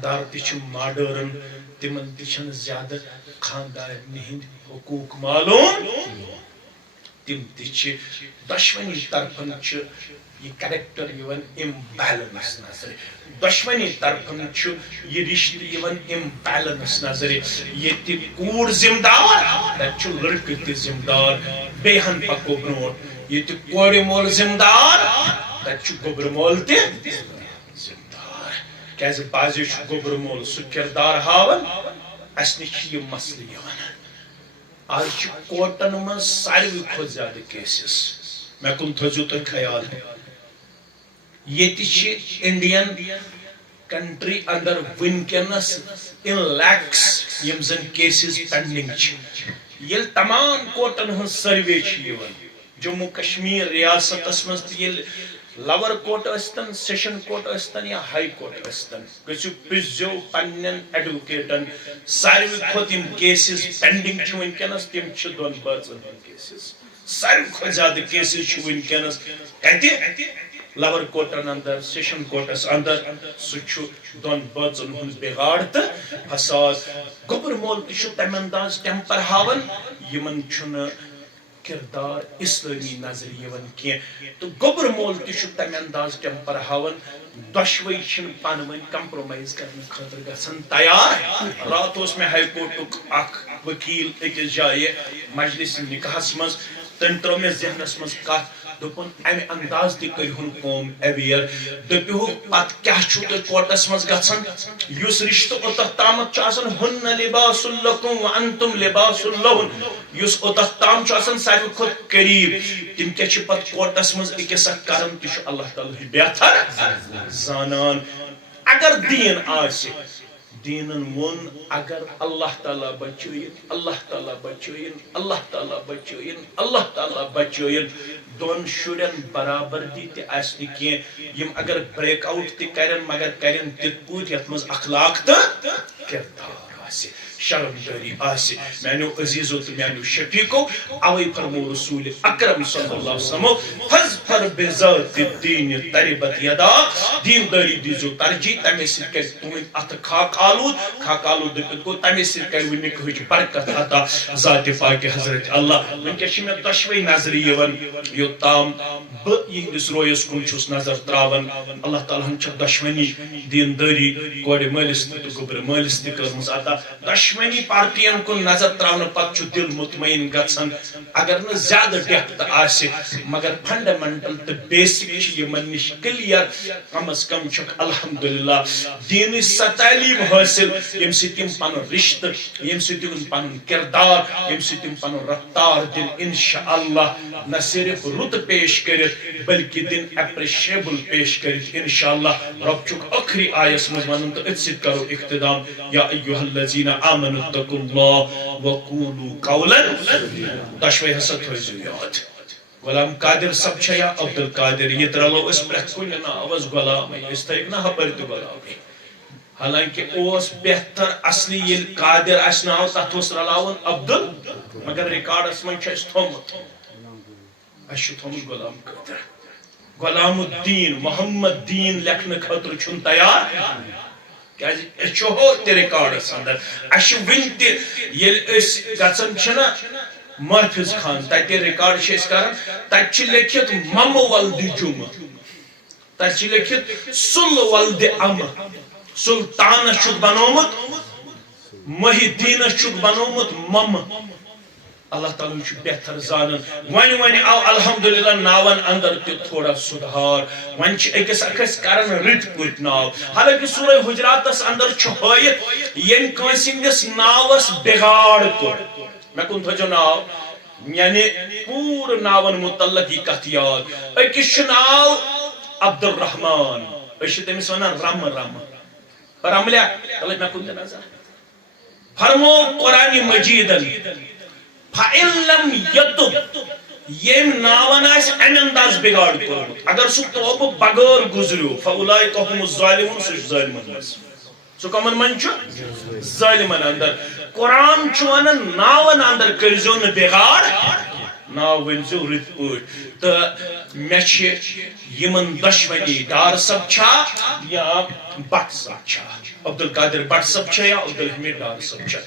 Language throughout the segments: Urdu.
خاندار تچ ماڈرن تمن تچن زیادہ خاندار ہند حقوق معلوم تم تچ دشونی طرفن یہ کریکٹر امبیلنس نظر دشونی طرفن یہ رشتہ امبیلنس نظر یہ کور ذمہ دار تک لڑکہ تہ ذمہ دار بیہن پکو برو یہ کور مول ذمہ دار تک گوبر مول تہ ذمہ دار کیازِ بازی گوبر مول سہ کردار ہاون اس نش یہ مسئلہ آج کورٹن من ساروی کھت زیادہ کیسز میں کن تھزو تو خیال ہے یہ انڈین کنٹری اندر ونکینس ان لیکس یم زن کیسز پینڈنگ یل تمام کورٹن ہن سروے جموں کشمیر ریاست مز لور کورٹ استن سیشن کورٹ استن یا ہائی کورٹ استن گژھو پرزو پنن ایڈوکیٹن ساروی کھت یم کیسز پینڈنگ ونکینس تم دون بچن کیسز ساروی کھت زیادہ کیسز ونکینس کتہ لور کورٹن اندر سیشن کورٹس اندر سہ دون بچن ہند بگاڑ تو فساد گوبر مول تہ تمہ انداز ٹیمپر ہاون یمن کردار اسلامی نظر یوان کی تو گوبر مول تہ تمہ انداز ٹیمپر ہاون دشوئی پان ون کمپرومائز کرنے خاطر گھن تیار رات اس میں ہائی کورٹک اخ وکیل اکس جائے مجلس نکاحس مز تم ترو مے ذہنس مز کت دپن امہ انداز تہ کرہن قوم اویئر دپیو پت کیا چھو تہ کورٹس مز گژھن یس رشتہ اوتھ تامت آسان ہن لباس لکم وانتم لباس لہن یس اوتھ تام آسان ساروی کھت قریب تم کیا چھ پت کورٹس مز اکس اکھ کرن تہ اللہ تعالی بہتر زانان اگر دین آسہ دینن ون اگر اللہ تعالی بچوین اللہ تعالی بچوین اللہ تعالی بچوین اللہ تعالی بچوین دون شرین برابردی تہ آسہ کی یم اگر بریک آؤٹ تہ کرن مگر کرن تت پوت یت مز اخلاق تہ کردار آسہ شرم داری آسہ میانو عزیزو تو میانو شفیقو اوی فرمو رسول اکرم صلی اللہ علیہ وسلم فاظفر بذات الدین تربت یدا دین داری دیزو ترجیح تمہ سۭتۍ کر تُہنٛدۍ اتھٕ خاک آلود دٔپِتھ گوٚو تمہ سۭتۍ کر وۄنۍ نِکاحٕچ برکت عطا ذات پاک حضرت اللہ وٕنکٮ۪س چھِ مےٚ دۄشوے نظرِ یِوان یوٚتام بہٕ یِہنٛدِس رویس کُن چھُس نظر تراوان اللہ تعالیٰ ہن چھِ دۄشوٕنی دیندٲری کورِ مٲلِس تہِ تہٕ گوٚبرِ مٲلِس تہِ کٔرمٕژ عطا دشمنی پارٹین کن نظر تراؤن پتہ چھ دل مطمئن گژھان اگر نہ زیادہ ڈیپتھ آسہ مگر فنڈامنٹل تو بیسک یمن نش کلیئر کم از کم چھ الحمدللہ دین سا تعلیم حاصل یم ستم پن رشتہ یم ستم پن کردار یم ستم پن رفتار دن انشاءاللہ نہ صرف رت پیش کرت بلکہ دن اپریشیبل پیش کرت انشاءاللہ رب چھ آخری آیس مز ون تو ات ست کرو اختتام یا ایھا الذین آمنوا اتقوا اللہ وقولوا قولا دشوئی ہسا تھوزو یاد غلام قادر صاحب چھا یا عبد القادر یہ ترلو اس پرت کن ناوس غلام اس تھیک نہ ہپر تو غلامی حالانکہ اوس بہتر اصلی یہ قادر اس ناو تتھ اوس رلاون عبدل مگر ریکارڈس من چھ اس تھومت اس تھومت غلام قادر غلام الدین محمد دین لکھنے خاطر چھن تیار تہ ریکارڈس اندر اش ون تہ گھن چھنا محفظ خان تتہ ریکارڈ کران تتہ لکھت مم ولد جمع تتہ لکھت سل ولد ام سلطانس بنومت محی الدینس بنومت مم اللہ تعالیٰ چھُ بہتر زانن ون آو الحمدللہ ناون اندر تہ تھوڑا سدھار ون اکس اکس کران رت پٹ ناو حالانکہ سورہ حجراتس اندر چھ ہائت یم کٲنٛسہِ ہٕنٛدِس ناوس بگاڑ کوٚر مےٚ کُن تھٲیزیو ناو یعنی پوٗرٕ ناون متعلق یہ کتھ یاد أکِس چھُ ناو عبد الرحمان أسۍ چھِ تٔمِس ونان رم رملیا چلو مےٚ کُن تہِ نظر فرمو قرآن مجیدن فَإِن لَمْ يَتُبْ یم ناون آس امہ انداز بگاڑ کورمت اگر سہ توبہ بغیر گزریو فاولئک هم الظالمون سہ ظالمن مز سہ کمن من ظالمن اندر قرآن چھ ونان ناون اندر کرزو نہ بگاڑ ناو ونزو رت پوٹ تو مچ یمن دشمنی ڈار صب چھا یا بٹ صب چھا عبد القادر بٹ صب چھا یا عبد الحمید ڈار صب چھا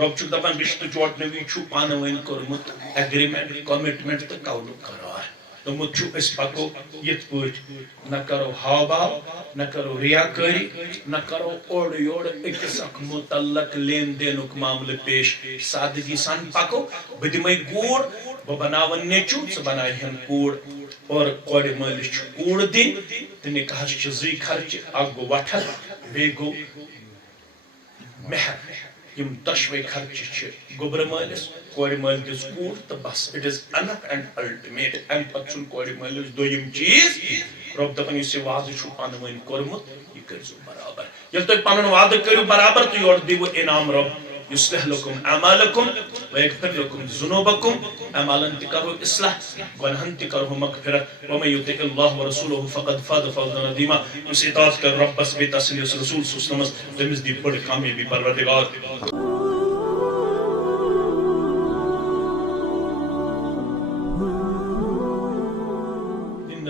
رب چھو دپان رشتہ جوڑنوی چھو پانوین کورمت ایگریمنٹ کمٹمنٹ تو قول قرار دوٚپمُت چھُ أسۍ پکو یِتھ پٲٹھۍ نہ کرو ہاو باو نہ کرو ریاکٲری نہ کرو اورٕ یورٕ أکِس اکھ متعلق لین دینُک معاملہٕ پیش سادگی سان پکو بہٕ دِمے کوٗر بہٕ بناون نیٚچوٗ ژٕ بناوہن کوٗر اور کورِ مٲلِس چھُ کوٗر دِنۍ تہٕ نکاحس چھِ زٕے خرچہِ اکھ گوٚو وٹھل بیٚیہِ گوٚو مہر یم دۄشوے خرچہِ چھِ گوٚبرٕ مٲلِس کورِ مٲلۍ دِژ کوٗر تہٕ بس it is enough and ultimate امہِ پتہٕ چھُنہٕ کورِ مٲلِس دوٚیِم چیٖز رۄب دپان یُس یہِ وعدٕ چھُو پانہٕ ؤنۍ کوٚرمُت یہِ کٔرۍزیو برابر ییٚلہِ تُہۍ پنُن وعدٕ کٔرِو برابر تہٕ یورٕ دِیِوٕ انعام رۄب یُصلح لکم اعمالکم ویغفر لکم ذنوبکم اعمالن تہِ کرو اصلاح گۄنہن تہِ کرو مغفرت ومن یطع اللہ ورسولہ فقد فاز فوزا عظیما یُس اطاعت کرِ رۄبس بیٚیہِ تسلیس رسول صلی تٔمِس دی بٔڑ کامیٲبی پروردگار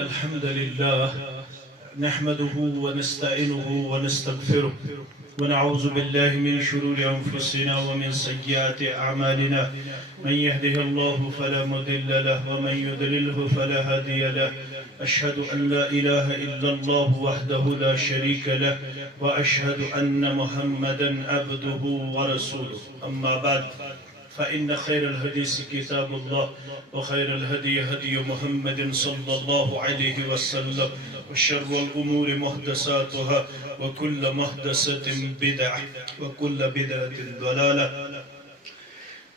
الحمد لله نحمده ونستعينه ونستغفره ونعوذ بالله من شرور أنفسنا ومن سيئات أعمالنا من يهده الله فلا مضل له ومن يضلله فلا هادي له أشهد أن لا إله إلا الله وحده لا شريك له وأشهد أن محمدا عبده ورسوله أما بعد فإن خير الحديث كتاب الله وخير الهدي هدي محمد صلى الله عليه وسلم وشر الأمور محدثاتها وكل محدثة بدعة وكل بدعة ضلالة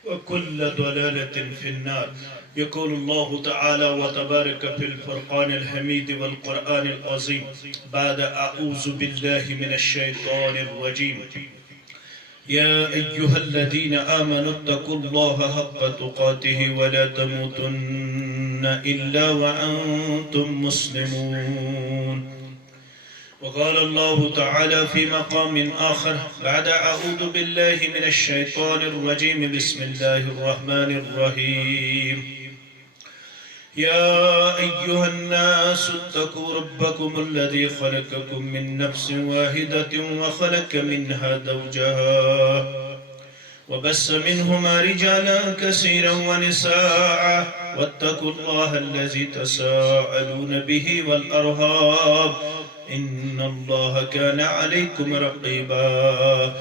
وكل ضلالة في النار يقول الله تعالى وتبارك في الفرقان الحميد والقرآن العظيم بعد أعوذ بالله من الشيطان الرجيم يا أيها الذين آمنوا اتقوا الله حق تقاته ولا تموتن إلا وأنتم مسلمون وقال الله تعالى في مقام آخر بعد أعوذ بالله من الشيطان الرجيم بسم الله الرحمن الرحيم يا أيها الناس اتقوا ربكم الذي خلقكم من نفس واحدة وخلق منها زوجها وبث منهما رجالا كثيرا ونساء واتقوا الله الذي تساءلون به والأرحام إن الله كان عليكم رقيبا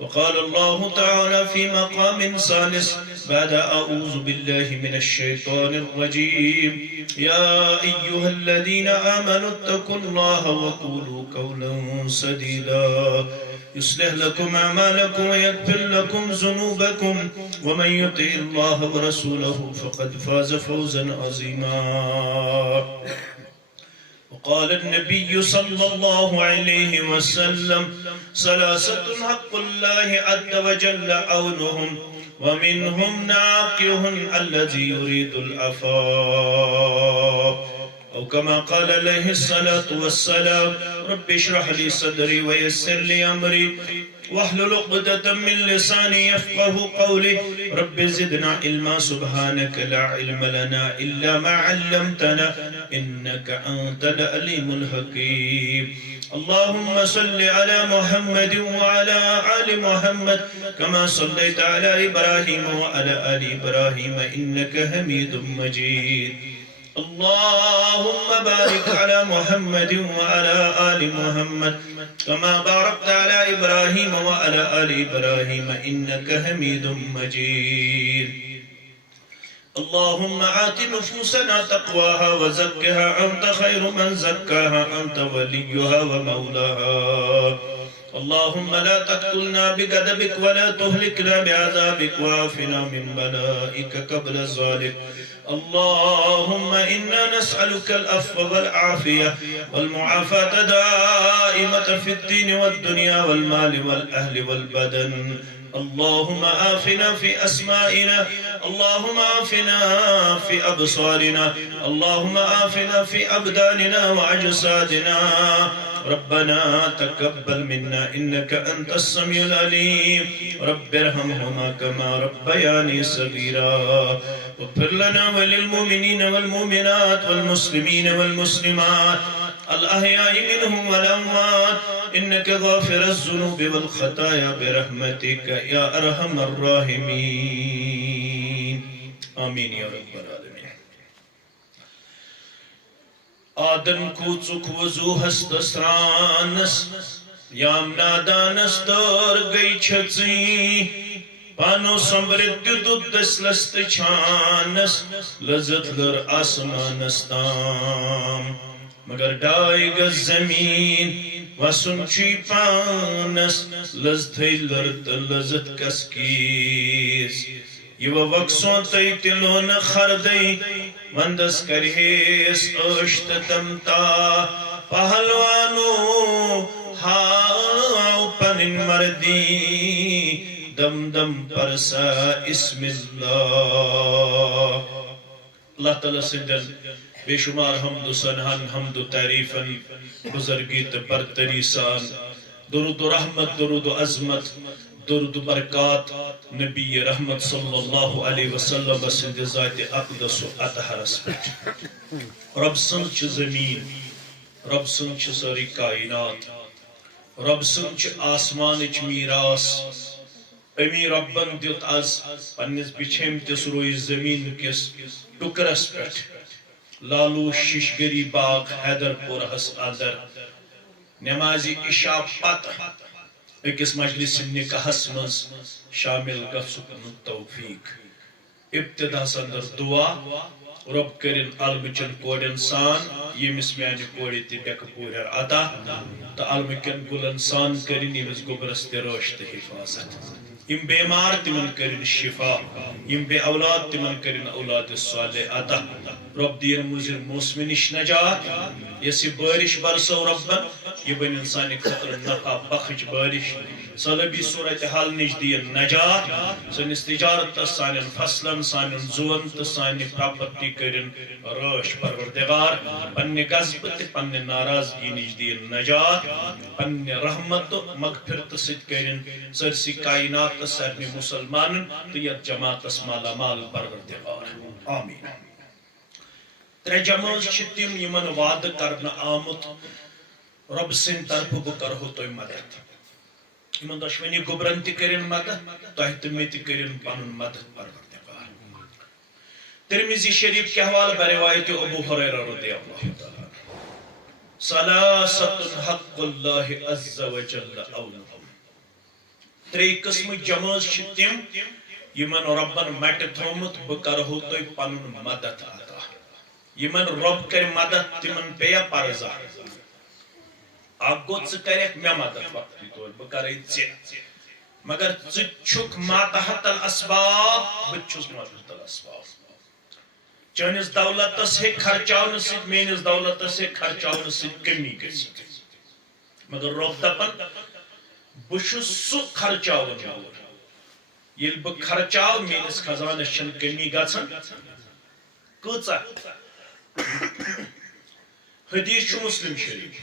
وقال الله تعالى في مقام ثالث بعد أعوذ بالله من الشيطان الرجيم يا أيها الذين آمنوا اتقوا الله وقولوا قولا سديدا يصلح لكم أعمالكم ويغفر لكم ذنوبكم ومن يطع الله ورسوله فقد فاز فوزا عظيما وقال النبي صلى الله عليه وسلم ثلاثة حق الله عز وجل عونهم ومنهم ناقه الذي يريد العفاف أو كما قال عليه الصلاة والسلام رب اشرح لي صدري ويسر لي أمري واحلل عقدة من لساني يفقه قولي رب زدنا علما سبحانك لا علم لنا إلا ما علمتنا إنك أنت العليم الحكيم اللهم صل على محمد وعلى آل محمد كما صليت على إبراهيم وعلى آل إبراهيم إنك حميد مجيد اللهم بارك على محمد وعلى آل محمد كما باركت على إبراهيم وعلى آل إبراهيم إنك حميد مجيد اللهم آت نفوسنا تقواها وزكها أنت خير من زكاها أنت وليها ومولاها اللهم لا تقتلنا بغضبك ولا تهلكنا بعذابك وعافنا من بلائك قبل ذلك اللهم إنا نسألك العفو والعافية والمعافاة دائمة في الدين والدنيا والمال والأهل والبدن اللهم آفنا في أسمائنا اللهم آفنا في أبصارنا اللهم آفنا في أبداننا وأجسادنا ربنا تقبل منا إنك أنت السميع العليم رب ارحمهما كما ربياني صغيرا واغفر لنا وللمؤمنين والمؤمنات والمسلمين والمسلمات الأحياء منهم والأموات إنك غافر الذنوب والخطايا برحمتك يا أرحم الراحمين آمين يا رب العالمين آدم کوچک وضو ہستسرانس یام نادانس دار گئی چھچی پانو سمبرت دود دسلست چھانس لذت لر آسمانس تام مگر ڈائی گز زمین وسن چی پانس لذتھئی لرت لذت کسکیس یہ وقصوں تی تلون خردئی وندس کرہیس اشت تمتا پہلوانو ہاو پنن مردی دم دم پرسا اسم اللہ تعالیٰ سندن بے شمار حمد و سنہن حمد و تعریفن بزرگیت برتری سان درود و رحمت درود و عظمت درود و برکات نبی رحمت صلی اللہ علیہ وسلم سند ذات اقدس و اطہر اسپیٹ رب سن چھ زمین رب سن چھ ساری کائنات رب سن چھ آسمان چھ میراس امی ربن دیت از پنیس بچھیم تس روی زمین کس ٹکرس پیٹ لالو ششگری باغ حیدر پور حس اندر نمازی عشاء پت اکس مجلس نکاحس مز شامل گژھُن توفیق ابتدا اندر دعا رب کرن علمچن کوڑن سان یمس میانہ کوڑی تہ ڈیکہ پورر عطا تو علمکن گلن سان کرن یمس گوبرس تہ روش تہ حفاظت یم بیمار تمن کرن شفا یم بے اولاد تمن کرن اولاد صالح عطا رب دین مضر موسم نش نجات یس بارش برسو ربن یہ بن انسان خطر نفع بخش بارش صلبی صورتحال نش دین نجات سنس تجارت سانن فصلن سانن زون تو سان پراپرٹی کرن روش پروردگار پنہ غضب تہ پنہ ناراضگی نش دین نجات پنہ رحمت و مغفرت ست کرن سرسی کائنات سارنی مسلمانن تو یت جماعت مالا مال پروردگار آمین ترے جماعت چھ تم یمن وعد کرنا آمت رب سن طرف بہ کرہو تہ مدد یمن دشمنی گبرن تہ کرن مدد تہ تہ مے تہ کرن پنن مدد پروردگار ترمذی شریف کے حوالہ بروایت ابو ہریرہ رضی اللہ تعالی ثلاثۃ حق اللہ عز وجل اولہم ترے قسم جماعت چھ تم یمن ربن مٹ تھومت بہ کرہو تہ پنن مدد عطا یمن رب کر مدد تمن پیا پرزا اگو ژ کرک مے مدد وقتی طور بہ کرے ژ مگر ژ چھک ماتحت الاسباب بہ چھس ماتحت الاسباب چانس دولتس ہے خرچاون ست مینس دولتس ہے خرچاون ست کمی گژھِ مگر رب دپن بہ چھس سُہ خرچاون ییٚلہِ بہ خرچاو مینس خزانس چھن کمی گژھان کۭژاہ حدیث چھُ مسلم شریف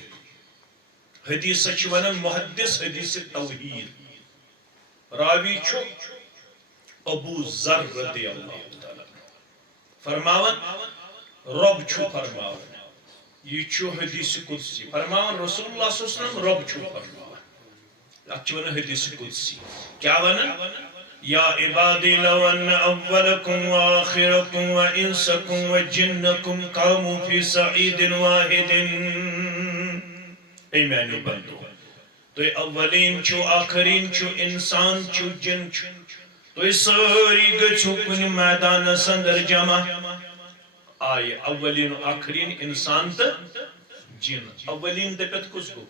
حدیث چھ ونان محدث حدیث توحید راوی چھُ ابو ذر رضی اللہ تعالی فرماون رب چھُ فرماون یہ چھُ حدیث قدسی فرماون رسول اللہ صلی اللہ علیہ وسلم رب چھُ فرماون اتھ چھُ ونان حدیث قدسی کیا ونان یا عبادی لو ان اولکم و آخرکم و انسکم و جنکم قاموا فی سعید واحد اے میانو بندو تو اولین چھو آخرین چھو انسان چھو جن چھو تو ساری گچھو کن میدان سندر جمع آئے اولین و آخرین انسان تا جن اولین دپت کس گو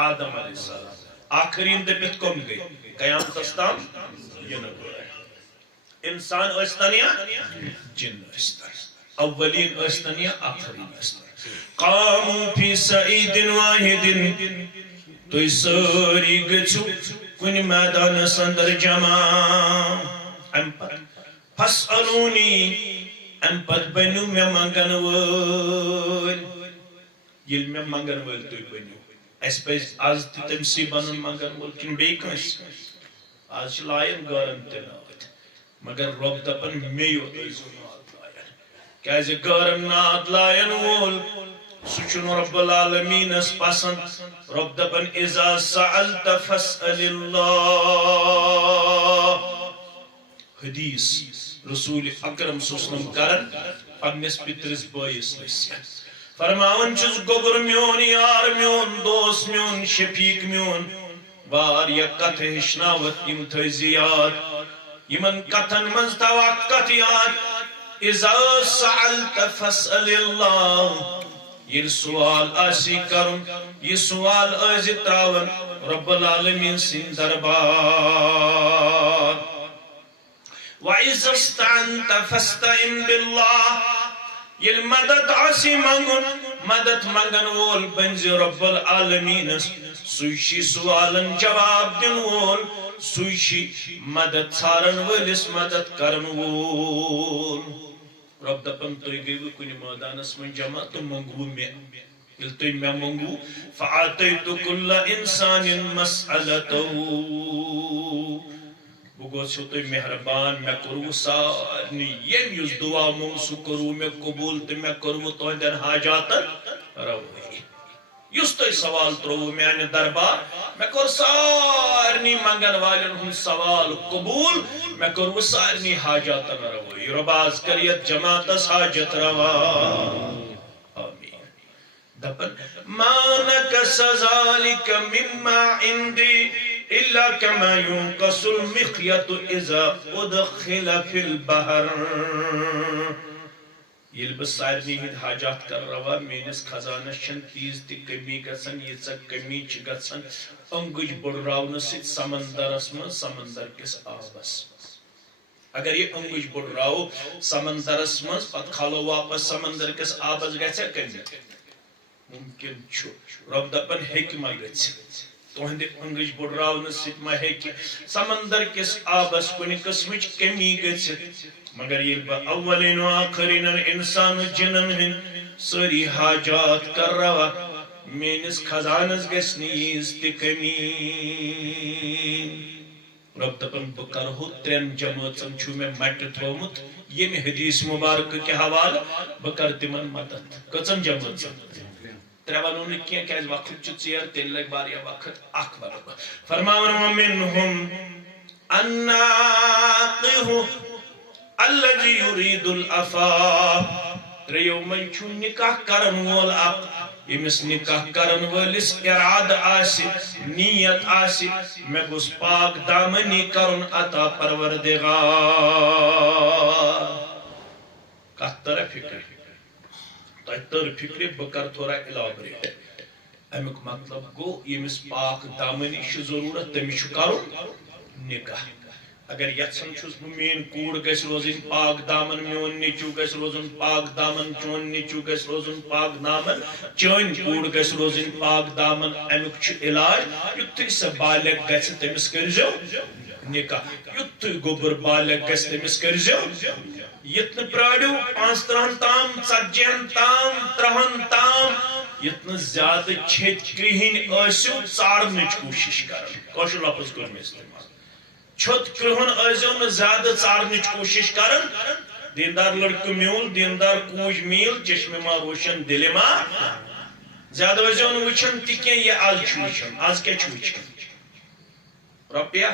آدم علیہ السلام آخرین دپت کم گئی قیام تستان انسان استن یا جن استن اولین استن یا آخرین استن قاموا فی سعید واحد تو ساری گچھو کن میدان سندر جمع ام پت فاسألونی ام پت بنو میں منگن ول یل میں منگن ول تو بنو اس پز آز تمسی بنن مگر ملکن بیٚیہِ کٲنٛسہِ آز چھِ لایان گارن تہِ ناد مگر رۄب دپان مے یوت ٲسۍزیو ناد لایان کیازِ گارن ناد لایان وول سُہ چھُنہٕ رب العالمیٖنس پسند رب دپان اذا سألت فاسأل اللہ حدیث رسول اکرم صلی اللہ علیہ وسلم کرن پننس پترس بٲیس نصیحت فرماون چھُس گوٚبُر میون یار میون دوس میون شفیق میون واریاہ کتھٕ ہیٚچھناوتھ یِم تھٲیزِ یاد یمن کتھن منٛز تھاو اکھ کتھ یاد اذا سألت فاسأل اللہ ییٚلہِ سوال آسی کرُن یہِ سوال ٲسۍ تراون رب العالمین سٕنٛدۍ دربار وَإِذَا اسْتَعَنْتَ فَاسْتَعِنْ بِاللَّهِ ییٚلہِ مدد آسی منگُن مدد منگن وول بنزِ رب العالمینس سُے چھِ سوالن جواب دِن وول سُے چھِ مدد ژھارن وٲلِس مدد کرن وول رب دپن تُہۍ گٔیوٕ کُنہِ مٲدانس منٛز جمع تہٕ منگوٕ مےٚ ییٚلہِ تُہۍ مےٚ منگوٕ فَآتَيْتُ كُلَّ إِنسَانٍ مَسْأَلَتَهُ بہٕ گوٚژھو تُہۍ مہربان مےٚ کوٚروٕ سارنٕے ییٚمۍ یُس دعا مونگ سُہ کوٚروٕ مےٚ قبوٗل تہٕ مےٚ کوٚروٕ تُہنٛدٮ۪ن حاجاتن رَوٲیی یُس تۄہہِ سوال ترووٕ میانہِ دربار مےٚ کوٚر سارنٕے منگن والٮ۪ن ہُنٛد سوال قبوٗل مےٚ کوٚروٕ سارنٕے حاجاتن رَوٲیی رۄب آز کر یتھ جماعتس حاجت روا آمیٖن دپن ما نقص ذلك مما عندي إلا كما ينقص المخيط إذا أدخل في البحر ییٚلہِ بہٕ سارنٕے ہٕنٛدۍ حاجات کر روا میٲنِس خزانس چھنہٕ تیٖژ تہِ کٔمی گژھان ییٖژاہ کٔمی چھِ گژھان أنٛگٕج بٔڑراونہٕ سۭتۍ سمندرس منٛز سمندر کِس آبس اگر یہِ أنٛگٕج بٔڑراوو سمندرس منٛز پتہٕ کھالو واپس سمندر کِس آبس گژھیا کٔمی ممکن چھُ رۄب دپان ہیٚکہِ ما گٔژھِتھ تُہنٛدِ أنٛگٕج بٔڑراونہٕ سۭتۍ ما ہیٚکہِ سمندر کِس آبس کُنہِ قٕسمٕچ کٔمی گٔژھِتھ مگر ییٚلہِ بہٕ اولین و آخرینن انسان جنن ہٕنٛدۍ سٲری حاجات کر روا میٲنِس خزانس گژھِ نہٕ ییٖژ تہِ کٔمی رۄب دپان بہٕ کرہو ترٛٮ۪ن جمٲژن چھُ مےٚ مٹہِ تھومُت ییٚمہِ حدیث مُبارکہٕ کہِ حوالہٕ بہٕ کرٕ تِمن مدد کٔژن جمٲژن ترٛےٚ ونو نہٕ کینٛہہ کیازِ وقت چھُ ژیر تیٚلہِ لگہِ واریاہ وقت اکھ ونو بہٕ فرماوان ومنہم الناقح الذي يريد العفاف ترٛیٚیو منٛز چھُ نکاح کرن وول اکھ ییٚمِس نکاح کرن وٲلِس ارادٕ آسہِ نیت آسہِ مےٚ گوٚژھ پاک دامنی کرُن عطا پروردگار کتھ ترا فکر تۄہہِ تٔر فکرِ بہٕ کرٕ تھوڑا اِلابریٹ امیُک مطلب گوٚو ییٚمِس پاک دامنی چھِ ضروٗرت تٔمِس چھُ کرُن نکاح اگر یژھان چھُس بہٕ میٲنۍ کوٗر گژھِ روزٕنۍ پاک دامن میون نیٚچوٗ گژھِ روزُن پاک دامن چون نیٚچوٗ گژھِ روزُن پاک دامن چٲنۍ کوٗر گژھِ روزٕنۍ پاک دامن امیُک چھُ علاج یُتھُے سۄ بالغ گژھِ تٔمِس کٔرۍزیو نکاح یُتھُے گوٚبُر بالغ گژھِ تٔمِس کٔرۍزیو یِتھ نہٕ پرٛٲرِو 35 تام 40 تام 30 تام یِتھ نہٕ زیادٕ چھیٚتۍ کرٛہِنۍ ٲسِو ژارنٕچ کوٗشش کران کٲشُر لفظ کوٚر مےٚ استعمال چھوٚت کرٛہُن ٲسۍزیو نہٕ زیادٕ ژارنٕچ کوٗشش کران دیندار لڑکہٕ میوٗل دیندار کوٗج میٖل چشمہِ ما روشن دِلہِ ما زیادٕ ٲسۍزیو نہٕ وٕچھان تہِ کینٛہہ یہِ آز چھُ وٕچھان آز کیٛاہ چھُ وٕچھان رۄپیہ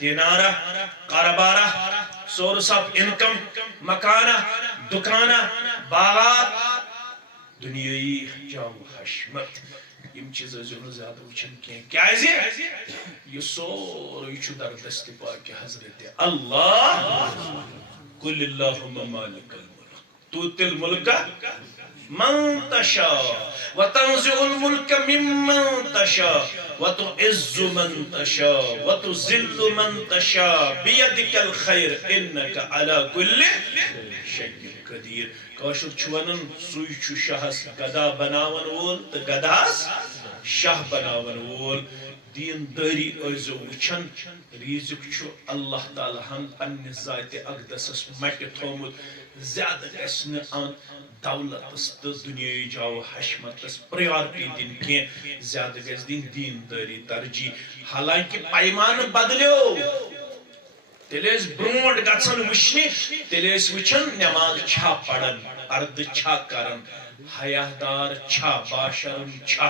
دینارا کاربارا سورس آف انکم مکانہ دکانہ باغات دنیٲیی جام حشمت یم چیز ٲسۍزیو نہٕ زیادٕ وٕچھان کینٛہہ کیازِ یہِ سورُے چھُ دردست پاکہِ حضرت اللہ قل اللہم مالک الملک تؤتی الملک من تشاء وتنزع الملك ممن تشاء وتعز من تشاء وتذل من تشاء بيدك الخير انك على كل شيء قدیر کٲشُر چھُ ونان سُے چھُ شاہس گدا بناون وول تہٕ گداہس شاہ بناون وول دیندٲری ٲسۍزیو وٕچھان ریٖزق چھُ اللہ تعالیٰ ہن پننہِ ذاتِ اقدسس مٹہِ تھومُت زیادہ گژھنہ دولتس تو دنیای جاو حشمتس پریارٹی دن کی زیادہ گژھِ دن دینداری ترجیح حالانکہ پیمان بدلیو تیلے اس برونٹ گژھن وچھنہ تیلے اس وچھن نماز چھا پڑھن پرد چھا کرن حیا دار چھا باشرم چھا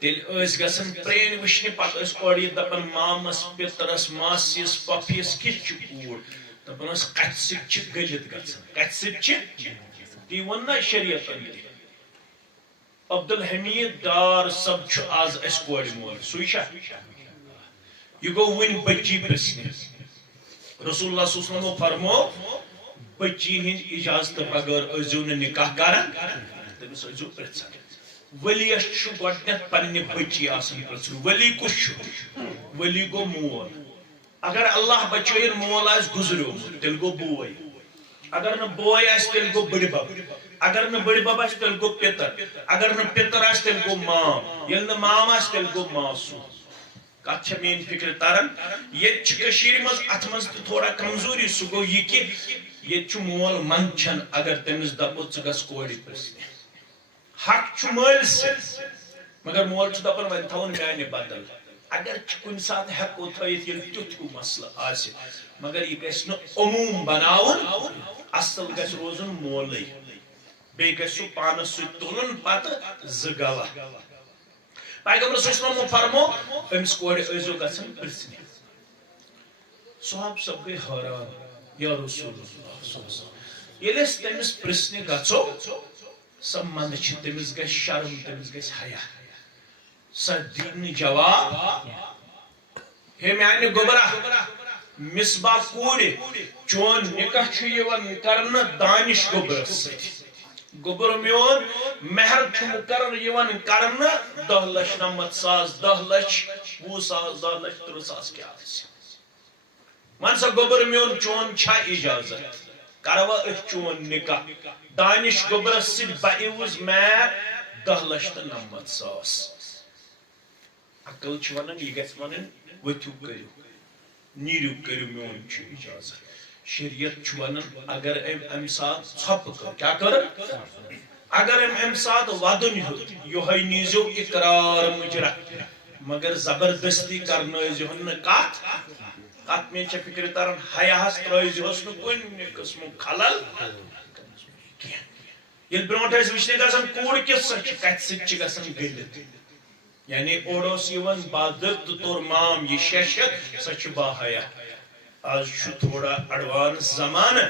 تیل اس گژھن پرین وچھنہ پتہ اس اوڑی دپن مامس پترس ماسیس پپیس کِژھ چھِ کوٗر دپن اس کتھ سۭتۍ چھِ گٔلِتھ گژھن کتھ سۭتۍ چھِ تی ووٚن نا شریعتن تہِ عبدالحمید ڈار صٲب چھُ آز اس کورِ مول سُے چھا یہ گوٚو وٕنۍ بچی پرژھنہِ رسول اللہ صلی اللہ علیہ وسلم فرمو بچی ہند اجازت بغیر ٲسۍزیو نہٕ نکاح کران تٔمِس ٲسۍزیو پرژھان ولیس چھُ گۄڈنٮ۪تھ پننہِ بچی آسان پرژھُن ولی کُس چھُ ولی گوٚو مول اگر اللہ بچٲیِن مول آسہِ گُزریومُت تیٚلہِ گوٚو بوے اگر نہٕ بوے آسہِ تیٚلہِ گوٚو بٕڈِبب اگر نہٕ بٕڈِبب آسہِ تیٚلہِ گوٚو پِتر اگر نہٕ پِتر آسہِ تیٚلہِ گوٚو مام ییٚلہِ نہٕ مام آسہِ تیٚلہِ گوٚو ماسوٗم کتھ چھےٚ میٛٲنۍ فکر تران ییٚتہِ چھِ کٔشیٖرِ منٛز اتھ منٛز تہِ تھوڑا کمزوری سُہ گوٚو یہِ کہِ ییٚتہِ چھُ مول منٛدچھان اگر تٔمِس دپو ژٕ گژھ کورِ پرژھنہِ حق چھُ مٲلسٕے مگر مول چھُ دپان وۄنۍ تھاوُن میانہِ بدل اگر چھِ کُنہِ ساتہٕ ہٮ۪کو تھٲیِتھ ییٚلہِ تیُتھ ہیوٗ مسلہٕ آسہِ مگر یہِ گژھِ نہٕ عموٗم بناوُن اصل گژھِ روزُن مولٕے بیٚیہِ گژھِ سُہ پانس سۭتۍ تُلُن پتہٕ زٕ گواہ پیغمبر صلی اللہ علیہ وسلم فرمو أمِس کورِ ٲسۍزیو گژھان پرژھنہِ صحابہٕ سب گٔے حٲران یا رسول اللہ صلی اللہ علیہ وسلم ییٚلہِ أسۍ تٔمِس پرژھنہِ گژھو سۄ منٛدٕ چھِ تٔمِس گژھِ شرم تٔمِس گژھِ حیا سۄ دِی نہٕ جواب ہے میانہِ گوٚبرا مصباح کوٗرِ چون نکاح چھُ یِوان کرنہٕ دانش گوٚبرس سۭتۍ گوٚبُر میون مہر چھُ مُقرر یِوان کرنہٕ 10,90,000 10,20,000 10,30,000 کیٛاہ آسہِ ون سا گوٚبُر میون چون چھا اجازت کروا أسۍ چون نکاح دانش گوٚبرس سۭتۍ بایوٗز مہر 10,90,000 عقل چھِ ونان یہِ گژھِ ونٕنۍ ؤتھِو کٔرِو نیٖرِو کٔرِو میون چھُ اجازت شریعت چھُ ونان اگر أمۍ امہِ ساتہٕ ژھۄپہٕ کٔر کیٛاہ کٔر اگر أمۍ امہِ ساتہٕ ودُن ہیوٚت یِہوٚے نیٖزیو اقرار مُجرا مگر زبردستی کرنٲیزِہون نہٕ کتھ کتھ مےٚ چھےٚ فکرِ تران حیاہس ترٲیزِہوس نہٕ کُنہِ قٕسمُک خلل کینٛہہ ییٚلہِ برونٛٹھ ٲسۍ وٕچھنہِ گژھان کوٗر کِژھ سۄ چھِ کتھِ سۭتۍ چھِ گژھان گٔلِتھ یعنی اورٕ اوس یِوان بدت تہٕ توٚر مام یہِ شیشت سۄ چھِ باحیا آز چھُ تھوڑا ایڈوانس زمانہٕ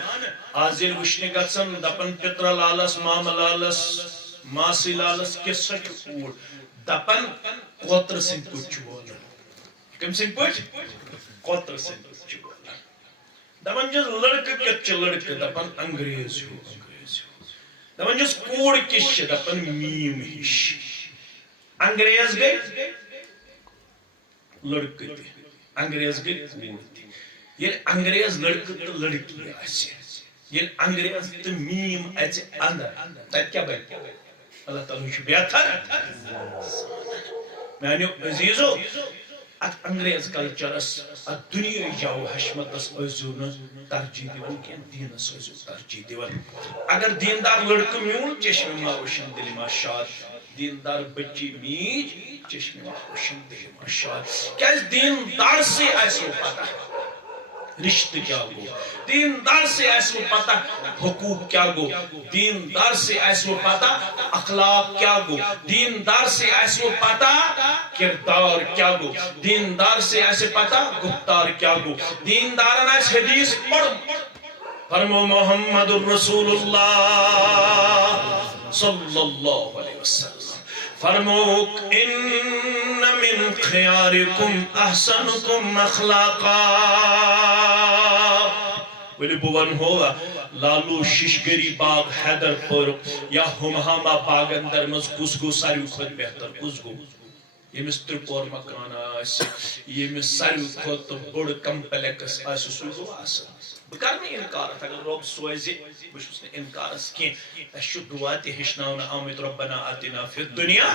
آز ییٚلہِ وٕچھنہِ گژھان دپان پِترٕ لالس مامہٕ لالس ماسٕے لالس کِژھ سۄ چھِ کوٗر دپان کوترٕ سٕنٛدۍ پٲٹھۍ چھُ بولان کٔمۍ سٕنٛدۍ پٲٹھۍ کوترٕ سٕنٛدۍ پٲٹھۍ چھُ بولان دپان چھِس لڑکہٕ کیُتھ چھُ لڑکہٕ دپان انگریز ہیوٗ دپان چھِس کوٗر کِژھ چھِ دپان میٖم ہِش انگریز گٔے لڑکہٕ تہِ انگریز گٔے کوٗر تہِ ییٚلہِ انگریز لڑکہٕ تہٕ لڑکی آسہِ ییٚلہِ انگریز تہٕ میٖم اژِ اندر تتہِ کیٛاہ بنہِ اللہ تعالیٰ چھُ بہتر میانیو عزیزو اتھ انگریز کلچرس اتھ دنیائی جاو حشمتس ٲسۍزیو نہٕ ترجیح دِوان کینٛہہ دیٖنس ٲسۍزیو ترجیح دِوان اگر دیندار لڑکہٕ میوٗل چشمہِ ما وٕچھن دِلہِ ما شاد دیندار بچی میٖج چشمہِ ما وٕچھن دِلہِ ما شاد کیٛازِ دیندارسٕے آسِوٕ پتہ رشتہٕ کیٛاہ گوٚو دیندارسٕے آسِوٕ پتہ حقوٗق کیٛاہ گوٚو دیندارسٕے آسِوٕ پتہ اخلاق کیٛاہ گوٚو دیندارسٕے آسِوٕ پتہ کردار کیٛاہ گوٚو دیندارسٕے آسہِ پتہ گفتار کیٛاہ گوٚو دیندارن آسہِ حدیث پوٚرمُت فرمو محمد رسول اللہ صلی اللہ علیہ وسلم فرموک ان من خیارکم احسنکم اخلاقا ولی بوان ہوا لالو ششگری باغ حیدر پورک یا ہمہاما باغ اندر مز کس گو ساریو خود بہتر کس گو یمس ترپور مکان آس یمس ساریو خود بڑ کمپلیکس آس سو گو آسان بہ کر نہٕ انکارت اگر رب سوزِ بہ چھُس نہٕ انکارس کینٛہہ اسہِ چھُ دعا تہِ ہیٚچھناونہٕ آمٕتۍ ربنا آتنا فی الدنیا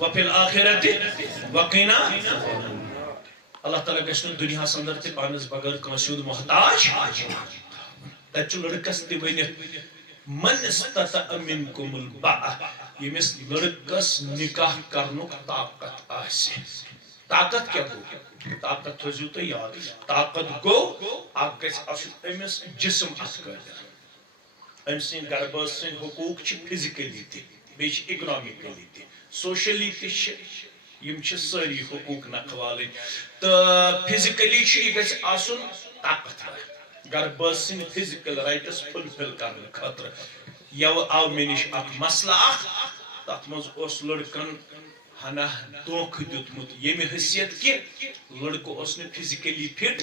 وفی الآخرۃ وقنا اللہ تعالیٰ گژھِ نہٕ دُنیاہس اندر تہِ پانس بغٲر کٲنٛسہِ ہُنٛد محتاج تچ لڑکس تہ ونت من استطاع منکم الباء یمس لڑکس نکاح کرنک طاقت آسہ طاقت کیا گو طاقت تھوزیو تو یاد طاقت گو اک گژھِ آسُن أمِس جسم اتھ قٲبل أمۍ سٕنٛدۍ گرباز سٕنٛدۍ حقوٗق چھِ فِزِکٔلی تہِ بیٚیہِ چھِ اِکنامِکٔلی تہِ سوشلی تہِ چھِ یِم چھِ سٲری حقوٗق نکھوالٕنۍ تہٕ فِزِکٔلی چھُ یہِ گژھِ آسُن طاقتور گرباز سٕنٛدۍ فِزِکل رایٹس فُلفِل کرنہٕ خٲطرٕ یوٕ آو مےٚ نِش اکھ مسلہٕ اکھ تتھ منٛز اوس لڑکن ہنا دھوکہ دیُتمُت ییٚمہِ حیثیت کہِ لڑکہٕ اوس نہٕ فِزِکٔلی فِٹ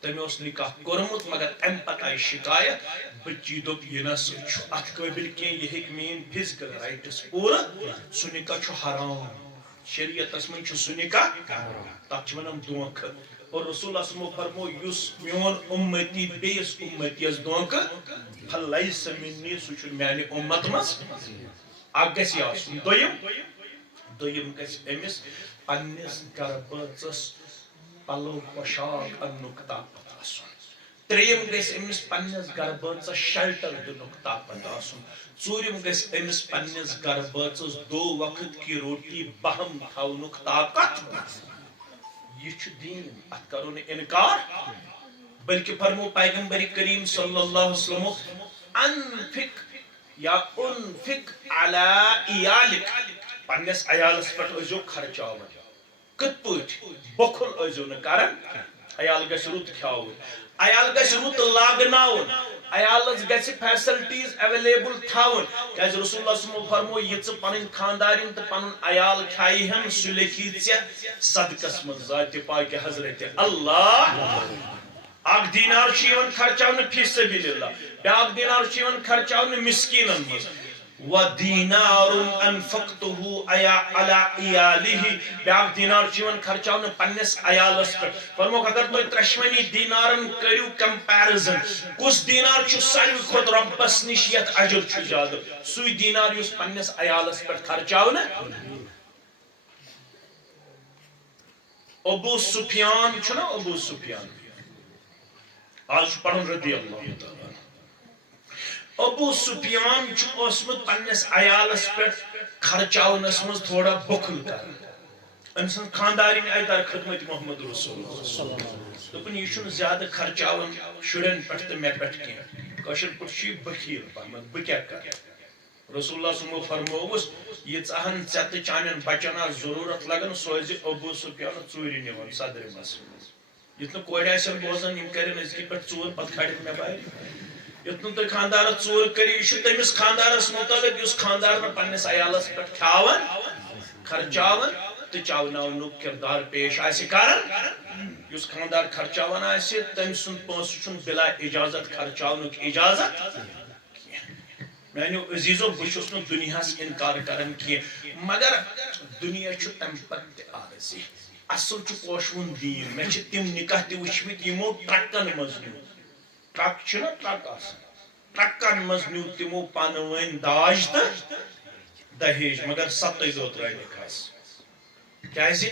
تٔمۍ اوس نکاح کوٚرمُت مگر امہِ پتہٕ آیہِ شکایت بچی دوٚپ یہِ نہ سا چھُ اتھ قٲبل کینٛہہ یہِ ہیٚکہِ میٲنۍ فِزِکل رایٹس پوٗرٕ سُہ نکاح چھُ حرام شریعتس منٛز چھُ سُہ نکاح تتھ چھِ ونان دھوکہ اور رسول اللہ صلی اللہ علیہ وسلم فرمو یُس میون اُمتی بیٚیِس اُمتیس دھوکہ فلیس منی سُہ چھُنہٕ میانہِ اُمت منٛز اکھ گژھِ یہِ آسُن دوٚیِم گژھِ أمِس پننِس گربٲژس پلو پوشاک اننُک طاقت آسُن ترٛیٚیِم گژھِ أمِس پننِس گربٲژس شلٹر دِنُک طاقت آسُن ژوٗرِم گژھِ أمِس پننِس گربٲژس دو وقت کی روٹی بہم تھاونُک طاقت یہ چھُ دیٖن اتھ کرو نہٕ انکار بلکہ فرمو پیغمبر کریم صلی اللہ علیہ وسلم انفق یا انفق علی ایالک پننس عیالس پٮ۪ٹھ ٲسۍزیو خرچاوان کِتھ پٲٹھۍ بۄکھُل ٲسۍزیو نہٕ کران عیال گژھِ رُت کھیاوُن عیال گژھِ رُت لاگناوُن عیالس گژھِ فیسلٹیز ایویلیبل تھاوُن کیازِ رسول اللہ صلی اللہ علیہ وسلم فرمو یہِ ژٕ پنٕنۍ خاندارین تہٕ پنُن عیال کھیاوِ ہن سُہ لیکھی ژےٚ صدقس منٛز ذاتِ پاکہِ حضرت اللہ اکھ دینار چھُ یِوان خرچاونہٕ فی سبیل اللہ بیاکھ دینار چھُ یِوان خرچاونہٕ مسکیٖنن منٛز ودینار انفقته علی ایاله بیاکھ دینار چھُ یِوان خرچاونہٕ پننس عیالس پٮ۪ٹھ فرموکھ اگر تُہۍ ترٛٮ۪شوٕنی دینارن کٔرِو کمپیرزن کُس دینار چھُ ساروی کھۄتہٕ رۄبس نِش یتھ اجر چھُ زیادٕ سُے دینار یُس پننس عیالس پٮ۪ٹھ خرچاونہٕ ابو سفیان چھُنہ ابو سفیان آز چھُ پرُن رضی اللہ تعالیٰ ابو سفیان چھُ اوسمُت پننس عیالس پٮ۪ٹھ خرچاونس منٛز تھوڑا بۄکھُل کران أمۍ سٕنٛز خاندارِنۍ آیہِ در خدمت محمد رسول دوٚپُن یہِ چھُنہٕ زیادٕ خرچاوان شُرٮ۪ن پٮ۪ٹھ تہٕ مےٚ پٮ۪ٹھ کینٛہہ کٲشِر پٲٹھۍ چھُ یہِ بخیل پہمتھ بہٕ کیٛاہ کرٕ رسول اللہ صلی اللہ علیہ وسلم فرمووُس ییٖژاہن ژےٚ تہٕ چانٮ۪ن بچن آسہِ ضروٗرت لگان سوزِ ابو سفیان ژوٗرِ نِوان صدرِ منٛز یُتھ نہٕ کورِ آسن بوزان یِم کرن أزکہِ پٮ۪ٹھ ژوٗر پتہٕ کھالن مےٚ بارِ یُتھ نہٕ تُہۍ خاندارس ژوٗر کٔرِو یہِ چھُ تٔمِس خاندارس مُتعلق یُس خاندار نہٕ پننِس عیالس پٮ۪ٹھ کھیاوان خرچاوان تہٕ چاوناونُک کِردار پیش آسہِ کران یُس خاندار خرچاوان آسہِ تٔمۍ سُنٛد پونٛسہٕ چھُنہٕ بلا اجازت خرچاونُک اجازت میانیو عزیزو بہٕ چھُس نہٕ دُنیاہس انکار کران کینٛہہ مگر دُنیا چھُ تمہِ پتہٕ تہِ عارضی اصل چھُ پوشوُن دیٖن مےٚ چھِ تِم نکاح تہِ وٕچھمٕتۍ یِمو ٹرکن منٛز نیوٗ ٹرک چھُنہ ٹرک آسان ٹرکن منٛز نیوٗ تِمو پانہٕ ؤنۍ داج تہٕ دہیج مگر 7 دۄہ درٛاے نکاحس کیازِ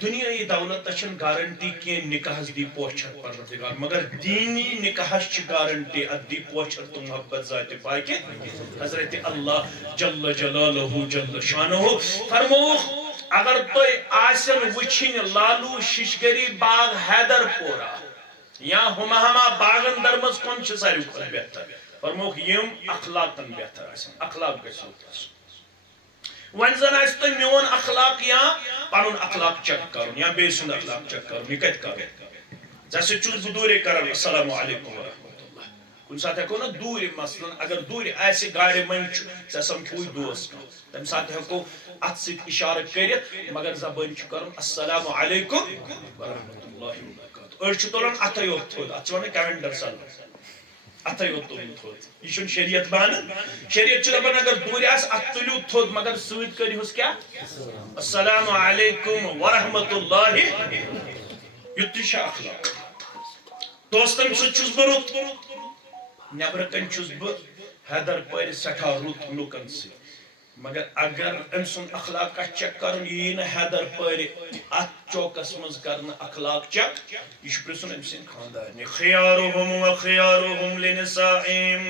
دُنیٲیی دولتس چھنہٕ گارنٹی کینٛہہ نکاحس دی پوچھر پروردگار مگر دیٖنی نکاحس چھِ گارنٹی اتھ دی پوچھر تہٕ محبت ذاتِ پاکہِ حضرت اللہ جل جلالہ جل شانہ فرمووُکھ اگر تُہۍ آسن وٕچھِنۍ لالو ششگری باغ حیدر پورہ یا ہما باغن در منٛز کۄن چھِ ساروی کھۄتہٕ بہتر فرمووُکھ یِم اخلاقن بہتر آسن اخلاق گژھِ رُت آسُن وۄنۍ زن آسہِ تۄہہِ میون اخلاق یا پنُن اخلاق چیک کرُن یا بیٚیہِ سُنٛد اخلاق چیک کرُن یہِ کتہِ کرو ژےٚ سۭتۍ چھُس بہٕ دوٗرے کران السلام علیکم ورحمۃ اللہ کُنہِ ساتہٕ ہٮ۪کو نہ دوٗرِ مثلاً اگر دوٗرِ آسہِ گاڑِ منٛز چھُ ژےٚ سمکھوٕے دوس کانٛہہ تمہِ ساتہٕ ہٮ۪کو اتھ سۭتۍ اشارٕ کٔرِتھ مگر زبٲنۍ چھُ کرُن السلام علیکم ورحمۃ اللہ وبرکاتہ أڑۍ چھِ تُلان اتھے یوت تھوٚد اتھ چھِ ونان کیلنڈر سل اتھے یوت تُلُن تھوٚد یہِ چھُنہٕ شریعت مانان شریعت چھُ دپان اگر دوٗرِ آسہِ اتھ تُلِو تھوٚد مگر سۭتۍ کٔرۍہوس کیٛاہ السلام علیکم ورحمۃ اللہ یُتُے چھُ اخلاق دوستن سۭتۍ چھُس بہٕ رُت نیبرٕ کنۍ چھُس بہٕ حیدر پورِ سٮ۪ٹھاہ رُت لُکن سۭتۍ مگر اگر ام سن اخلاق چیک کرن یہ حیدر پار ات چوکس مز کرن اخلاق چیک یہ پرسن ام سن خاندار خیارهم و خیارهم لنسائم